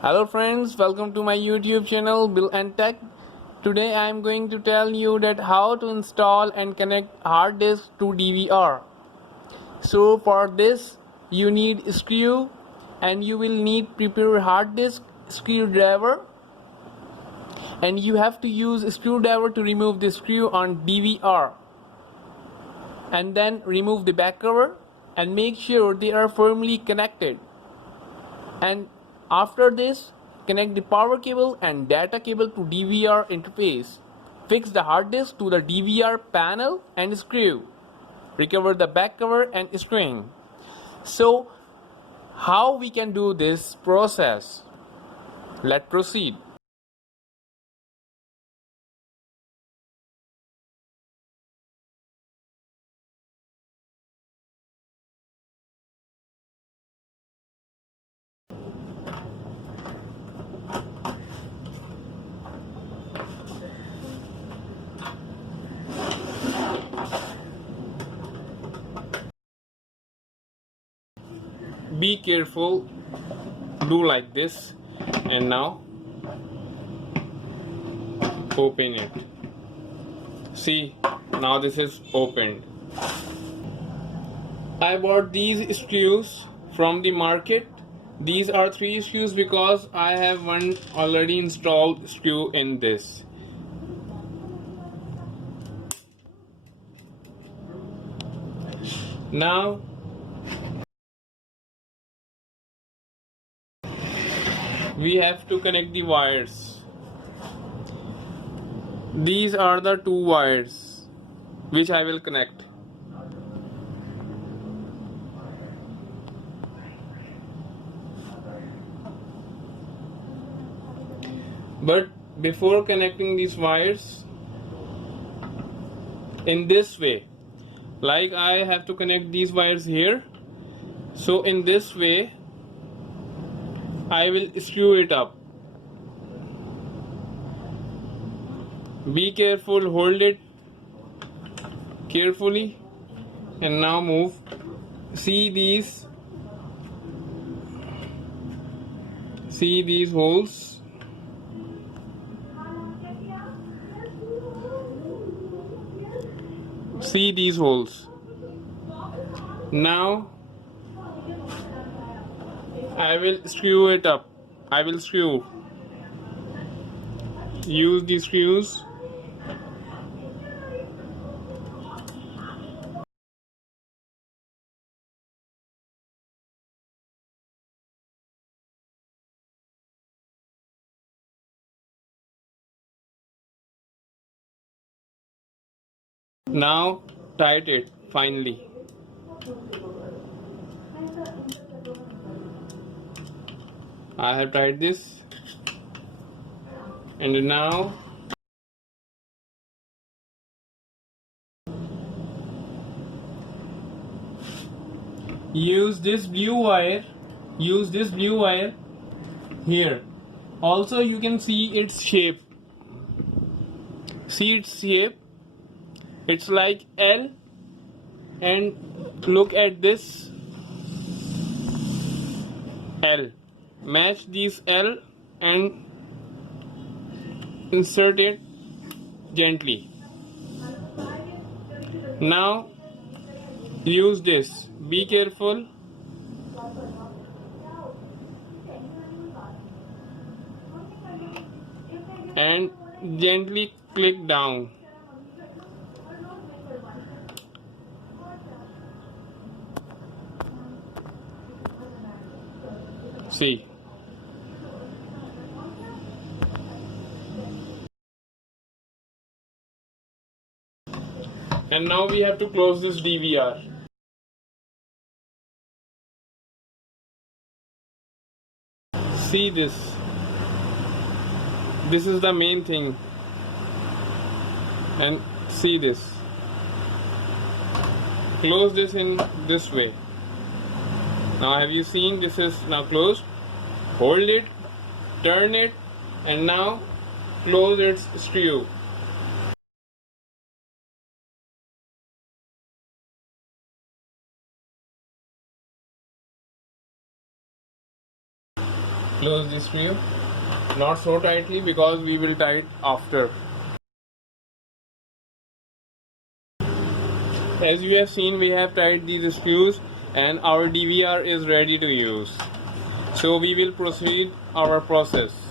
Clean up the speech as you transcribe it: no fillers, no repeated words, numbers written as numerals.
Hello friends, welcome to my YouTube channel Bill and Tech. Today I am going to tell you that how to install and connect hard disk to DVR. So for this you need a screw and you will need prepare hard disk screwdriver, and you have to use a screwdriver to remove the screw on DVR, and then remove the back cover and make sure they are firmly connected. And after this, connect the power cable and data cable to DVR interface. Fix the hard disk to the DVR panel and screw. Recover the back cover and string. So, how we can do this process? Let's proceed. Be careful, do like this, and now open it. See, now this is opened. I bought these screws from the market. These are 3 screws because I have one already installed screw in this. Now we have to connect the wires. These are the 2 wires which I will connect. But before connecting these wires, in this way, like I have to connect these wires here, so in this way I will screw it up. Be careful, hold it carefully, and now move. See these holes. See these holes. Now I will screw it up. I will screw. Use the screws. Now tight it finally. I have tied this, and now use this blue wire. Use this blue wire here. Also you can see its shape. See its shape. It's like L, and look at this L. Match this L and insert it gently. Now use this. Be careful. And gently click down. See. And now we have to close this DVR. See this. This is the main thing. And see this. Close this in this way. Now have you seen this is now closed? Hold it, turn it, and now close its screw. close the screw, not so tightly because we will tie it after. As you have seen, we have tied these screws and our DVR is ready to use. So we will proceed our process.